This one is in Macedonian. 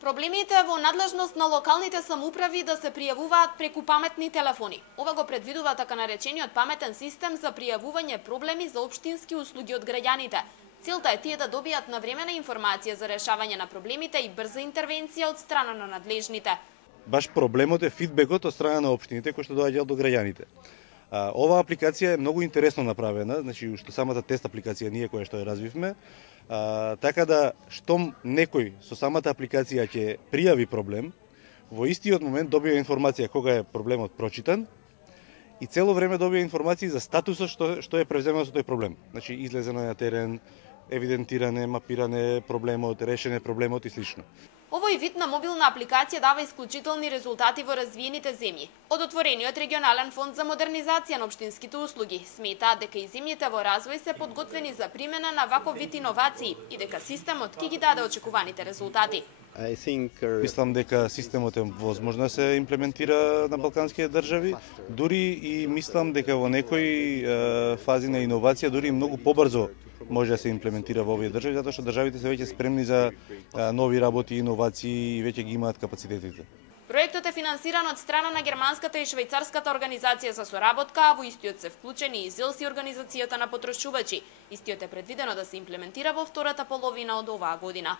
Проблемите во надлежност на локалните самоуправи да се пријавуваат преку паметни телефони. Ова го предвидува така наречениот паметен систем за пријавување проблеми за општински услуги од граѓаните. Целта е тие да добијат навремена информација за решавање на проблемите и брза интервенција од страна на надлежните. Баш проблемот е фидбекот од страна на општините кои што доаѓаат до граѓаните. Ова апликација е многу интересно направена, значи уште самата тест апликација ние која што ја развивме, така да штом некој со самата апликација ќе пријави проблем, во истиот момент добива информација кога е проблемот прочитан и цело време добива информации за статусот што е превземено со тој проблем. Значи излезено на терен, евидентиране, мапиране проблемот, решене проблемот и слично. Овој вид на мобилна апликација дава исклучителни резултати во развиените земји. Од отворениот регионален фонд за модернизација на општинските услуги сметаат дека и земјите во развој се подготвени за примена на ваков вид иновации и дека системот ќе ги даде очекуваните резултати. Мислам дека системот е возможно да се имплементира на балканските држави, дури и мислам дека во некои фази на иновација дури многу побрзо може да се имплементира во овие држави, затоа што државите се веќе спремни за нови работи, иновации и веќе ги имаат капацитетите. Проектот е финансиран од страна на германската и швајцарската организација за соработка, а во истиот се вклучени и ЗЕЛС и организацијата на потрошувачи. Истиот е предвидено да се имплементира во втората половина од оваа година.